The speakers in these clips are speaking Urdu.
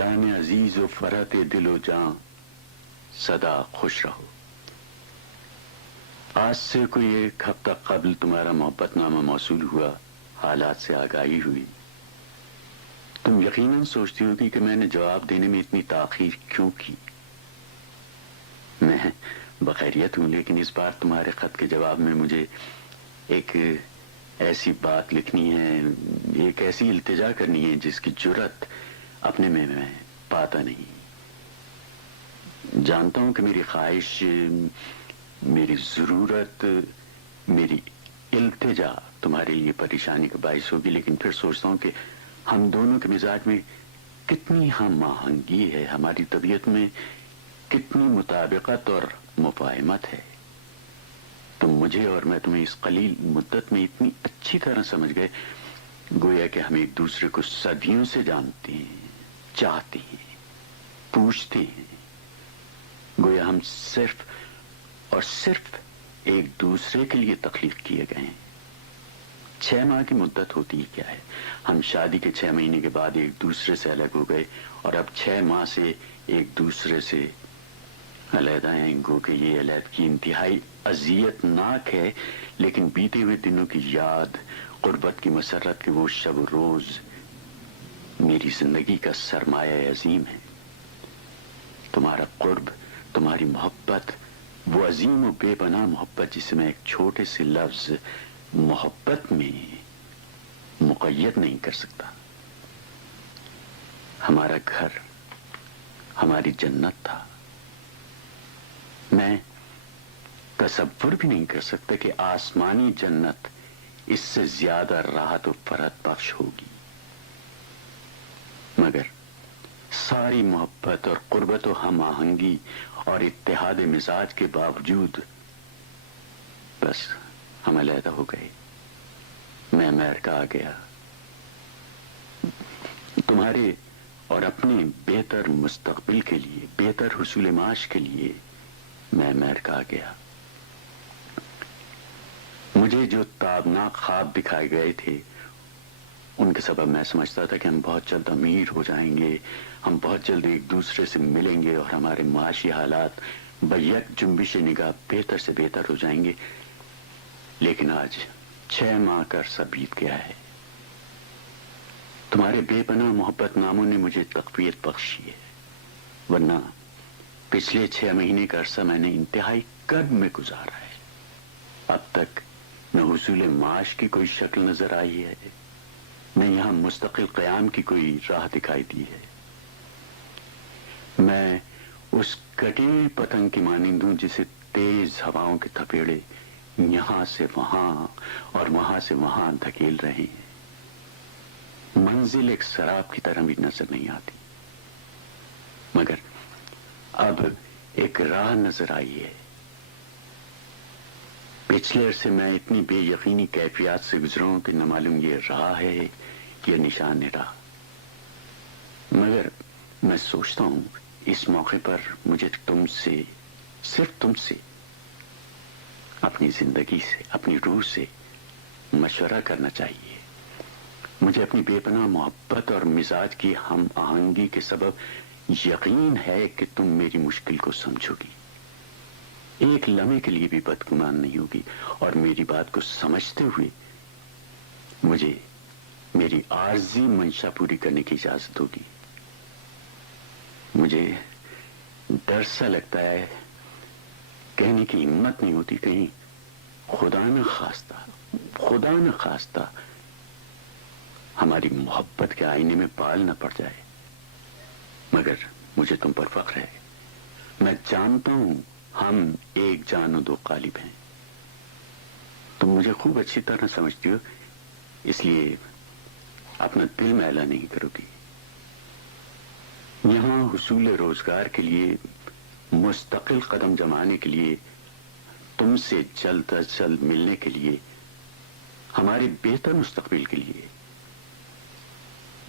جان عزیز و فرحت دل و جان سدا خوش رہو۔ آج سے کوئی ایک ہفتہ قبل تمہارا محبت نامہ موصول ہوا، حالات سے آگاہی ہوئی۔ تم یقیناً سوچتی ہوگی کہ میں نے جواب دینے میں اتنی تاخیر کیوں کی۔ میں بخیریت ہوں، لیکن اس بار تمہارے خط کے جواب میں مجھے ایک ایسی بات لکھنی ہے، ایک ایسی التجا کرنی ہے جس کی جرأت اپنے میں پاتا نہیں۔ جانتا ہوں کہ میری خواہش، میری ضرورت، میری التجا تمہارے لیے پریشانی کا باعث ہوگی، لیکن پھر سوچتا ہوں کہ ہم دونوں کے مزاج میں کتنی ہم آہنگی ہے، ہماری طبیعت میں کتنی مطابقت اور مفاہمت ہے۔ تم مجھے اور میں تمہیں اس قلیل مدت میں اتنی اچھی طرح سمجھ گئے، گویا کہ ہم ایک دوسرے کو صدیوں سے جانتے ہیں، چاہتے ہیں، پوچھتے ہیں۔ گویا ہم صرف اور صرف ایک دوسرے کے لیے تخلیق کیے گئے ہیں۔ 6 ماہ کی مدت ہوتی ہی کیا ہے؟ ہم شادی کے 6 مہینے کے بعد ایک دوسرے سے الگ ہو گئے اور اب 6 ماہ سے ایک دوسرے سے علیحدہ ہیں۔ گو کہ یہ علیحدگی انتہائی اذیت ناک ہے، لیکن بیتے ہوئے دنوں کی یاد، غربت کی مسرت کے وہ شب و روز میری زندگی کا سرمایہ عظیم ہے۔ تمہارا قرب، تمہاری محبت، وہ عظیم و بے پناہ محبت جسے میں ایک چھوٹے سے لفظ محبت میں مقید نہیں کر سکتا۔ ہمارا گھر ہماری جنت تھا۔ میں تصور بھی نہیں کر سکتا کہ آسمانی جنت اس سے زیادہ راحت و فرحت بخش ہوگی، مگر ساری محبت اور قربت و ہم آہنگی اور اتحاد مزاج کے باوجود بس ہم علیحدہ ہو گئے۔ میں امریکہ آ گیا، تمہارے اور اپنے بہتر مستقبل کے لیے، بہتر حصول معاش کے لیے میں امریکہ آ گیا۔ مجھے جو تابناک خواب دکھائے گئے تھے ان کے سبب میں سمجھتا تھا کہ ہم بہت جلد امیر ہو جائیں گے، ہم بہت جلد ایک دوسرے سے ملیں گے اور ہمارے معاشی حالات بیک جنبش نگاہ بہتر سے بہتر ہو جائیں گے، لیکن آج 6 ماہ کا عرصہ بیت گیا ہے۔ تمہارے بے پناہ محبت ناموں نے مجھے تقویت بخشی ہے، ورنہ پچھلے 6 مہینے کا عرصہ میں نے انتہائی کرب میں گزارا ہے۔ اب تک نہ حصول معاش کی کوئی شکل نظر آئی ہے، نہ یہاں مستقل قیام کی کوئی راہ دکھائی دی ہے۔ میں اس کٹی ہوئی پتنگ کی مانند ہوں جسے تیز ہواؤں کے تھپیڑے یہاں سے وہاں اور وہاں سے وہاں دھکیل رہے ہیں۔ منزل ایک سراب کی طرح بھی نظر نہیں آتی، مگر اب ایک راہ نظر آئی ہے۔ پچھلے عرصے میں اتنی بے یقینی کیفیات سے گزرا ہوں کہ نہ معلوم یہ راہ ہے یا نشان راہ، مگر میں سوچتا ہوں اس موقع پر مجھے تم سے، صرف تم سے، اپنی زندگی سے، اپنی روح سے مشورہ کرنا چاہیے۔ مجھے اپنی بے پناہ محبت اور مزاج کی ہم آہنگی کے سبب یقین ہے کہ تم میری مشکل کو سمجھو گی، ایک لمحے کے لیے بھی بدگمان نہیں ہوگی، اور میری بات کو سمجھتے ہوئے مجھے میری عارضی منشا پوری کرنے کی اجازت ہوگی۔ مجھے ڈر سا لگتا ہے، کہنے کی ہمت نہیں ہوتی، کہیں خدا نہ خواستہ ہماری محبت کے آئینے میں بال نہ پڑ جائے، مگر مجھے تم پر فخر ہے۔ میں جانتا ہوں ہم ایک جان و 2 قالب ہیں۔ تم مجھے خوب اچھی طرح سمجھتی ہو، اس لیے اپنا دل میلا نہیں کرو گی۔ یہاں حصول روزگار کے لیے، مستقل قدم جمانے کے لیے، تم سے جلد از جلد ملنے کے لیے، ہمارے بہتر مستقبل کے لیے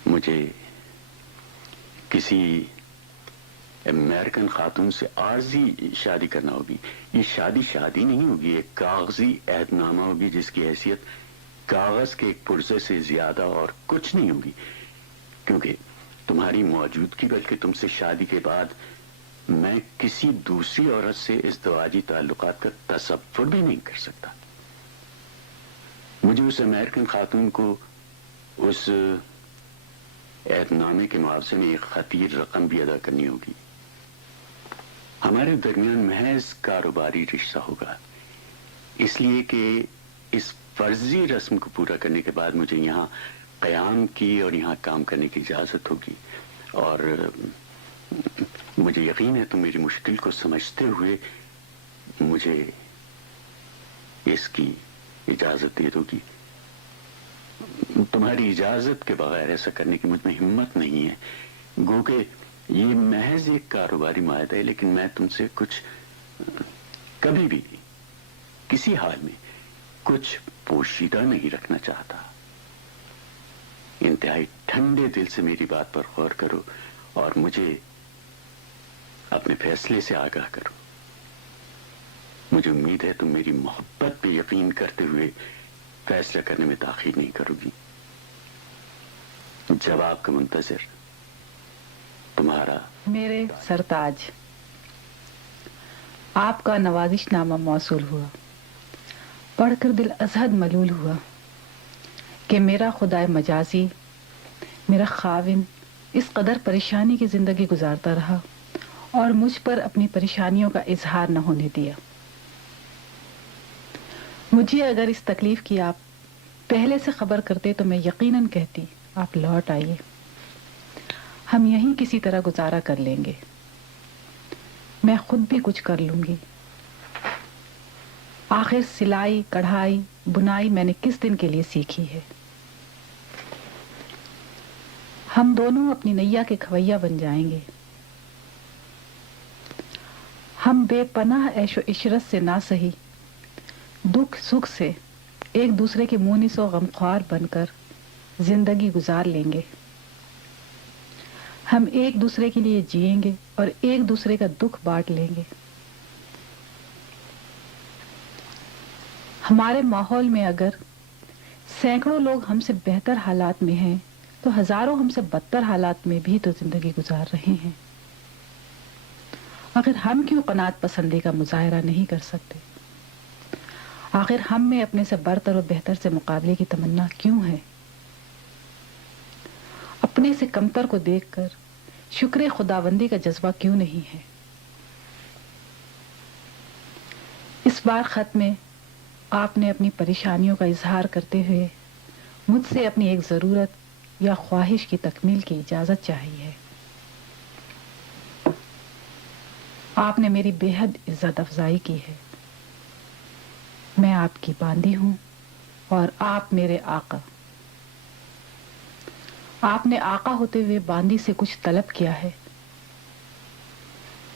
مجھے کسی امریکن خاتون سے عارضی شادی کرنا ہوگی۔ یہ شادی نہیں ہوگی، ایک کاغذی عہد نامہ ہوگی جس کی حیثیت کاغذ کے ایک پرزے سے زیادہ اور کچھ نہیں ہوگی، کیونکہ تمہاری موجودگی بلکہ تم سے شادی کے بعد میں کسی دوسری عورت سے ازدواجی تعلقات کا تصور بھی نہیں کر سکتا. مجھے اس امریکن خاتون کو اس عہد نامے کے معاوضے میں ایک خطیر رقم بھی ادا کرنی ہوگی. ہمارے درمیان محض کاروباری رشتہ ہوگا، اس لیے کہ اس فرضی رسم کو پورا کرنے کے بعد مجھے یہاں قیام کی اور یہاں کام کرنے کی اجازت ہوگی. اور مجھے یقین ہے تم میری مشکل کو سمجھتے ہوئے مجھے اس کی اجازت دے دو گی. تمہاری اجازت کے بغیر ایسا کرنے کی مجھ میں ہمت نہیں ہے. گو کہ یہ محض ایک کاروباری معاہدہ ہے، لیکن میں تم سے کچھ کبھی بھی کسی حال میں کچھ پوشیدہ نہیں رکھنا چاہتا. انتہائی ٹھنڈے دل سے میری بات پر غور کرو اور مجھے اپنے فیصلے سے آگاہ کرو. مجھے امید ہے تم میری محبت پہ یقین کرتے ہوئے فیصلہ کرنے میں تاخیر نہیں کرو گی. جواب کا منتظر، تمہارا. میرے سرتاج، آپ کا نوازش نامہ موصول ہوا. پڑھ کر دل ازحد ملول ہوا کہ میرا خدائے مجازی، میرا خاوند اس قدر پریشانی کی زندگی گزارتا رہا اور مجھ پر اپنی پریشانیوں کا اظہار نہ ہونے دیا. مجھے اگر اس تکلیف کی آپ پہلے سے خبر کرتے تو میں یقیناً کہتی آپ لوٹ آئیے، ہم یہیں کسی طرح گزارا کر لیں گے. میں خود بھی کچھ کر لوں گی. آخر سلائی، کڑھائی، بنائی میں نے کس دن کے لیے سیکھی ہے. ہم دونوں اپنی نیا کے کھویا بن جائیں گے. ہم بے پناہ عیش و عشرت سے نہ سہی دکھ سکھ سے ایک دوسرے کے مونس و غمخوار بن کر زندگی گزار لیں گے. ہم ایک دوسرے کے لیے جئیں گے اور ایک دوسرے کا دکھ بانٹ لیں گے. ہمارے ماحول میں اگر سینکڑوں لوگ ہم سے بہتر حالات میں ہیں تو ہزاروں ہم سے بدتر حالات میں بھی تو زندگی گزار رہے ہیں. آخر ہم کیوں قناعت پسندی کا مظاہرہ نہیں کر سکتے؟ آخر ہم میں اپنے سے برتر و بہتر سے مقابلے کی تمنا کیوں ہے؟ اپنے سے کمتر کو دیکھ کر شکر خداوندی کا جذبہ کیوں نہیں ہے؟ اس بار خط میں آپ نے اپنی پریشانیوں کا اظہار کرتے ہوئے مجھ سے اپنی ایک ضرورت یا خواہش کی تکمیل کی اجازت چاہی ہے. آپ نے میری بے حد عزت افزائی کی ہے. میں آپ کی باندی ہوں اور آپ میرے آقا. آپ نے آقا ہوتے ہوئے باندی سے کچھ طلب کیا ہے.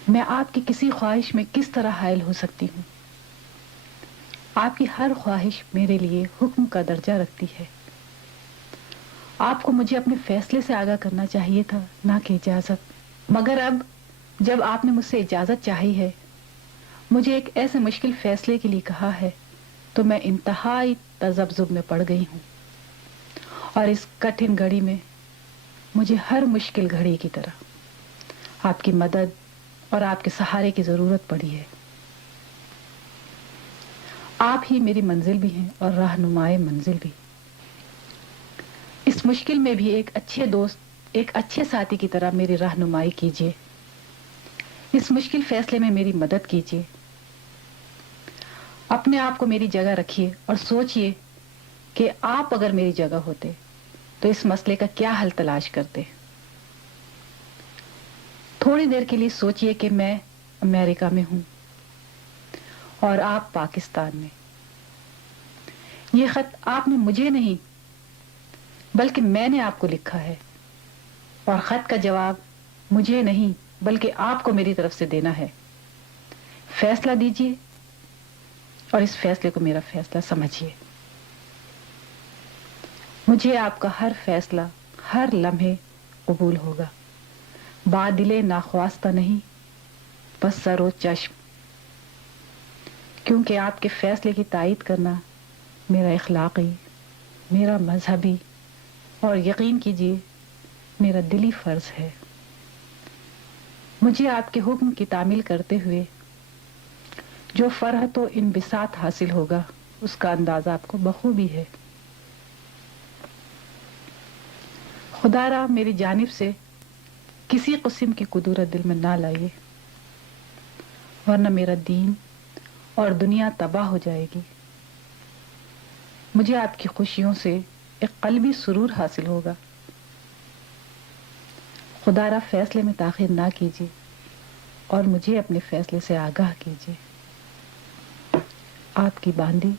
میں آپ کی کسی خواہش میں کس طرح حائل ہو سکتی ہوں؟ آپ کی ہر خواہش میرے لیے حکم کا درجہ رکھتی ہے. آپ کو مجھے اپنے فیصلے سے آگاہ کرنا چاہیے تھا، نہ کہ اجازت. مگر اب جب آپ نے مجھ سے اجازت چاہی ہے، مجھے ایک ایسے مشکل فیصلے کے لیے کہا ہے، تو میں انتہائی تذبذب میں پڑ گئی ہوں. اور اس کٹھن گھڑی میں مجھے ہر مشکل گھڑی کی طرح آپ کی مدد اور آپ کے سہارے کی ضرورت پڑی ہے. آپ ہی میری منزل بھی ہیں اور رہنمائے منزل بھی. اس مشکل میں بھی ایک اچھے دوست، ایک اچھے ساتھی کی طرح میری رہنمائی کیجیے. اس مشکل فیصلے میں میری مدد کیجیے. اپنے آپ کو میری جگہ رکھیے اور سوچئے کہ آپ اگر میری جگہ ہوتے تو اس مسئلے کا کیا حل تلاش کرتے. تھوڑی دیر کے لیے سوچئے کہ میں امریکہ میں ہوں اور آپ پاکستان میں. یہ خط آپ نے مجھے نہیں بلکہ میں نے آپ کو لکھا ہے، اور خط کا جواب مجھے نہیں بلکہ آپ کو میری طرف سے دینا ہے. فیصلہ دیجیے اور اس فیصلے کو میرا فیصلہ سمجھیے. مجھے آپ کا ہر فیصلہ ہر لمحے قبول ہوگا. بادلے ناخواستہ نہیں، بس سر و چشم. کیونکہ آپ کے فیصلے کی تائید کرنا میرا اخلاقی، میرا مذہبی اور یقین کیجیے میرا دلی فرض ہے. مجھے آپ کے حکم کی تعمیل کرتے ہوئے جو فرحت و انبساط حاصل ہوگا اس کا اندازہ آپ کو بخوبی ہے. خدا را میری جانب سے کسی قسم کی کدورت دل میں نہ لائیے، ورنہ میرا دین اور دنیا تباہ ہو جائے گی. مجھے آپ کی خوشیوں سے ایک قلبی سرور حاصل ہوگا. خدا را فیصلے میں تاخیر نہ کیجیے اور مجھے اپنے فیصلے سے آگاہ کیجیے. آپ کی باندی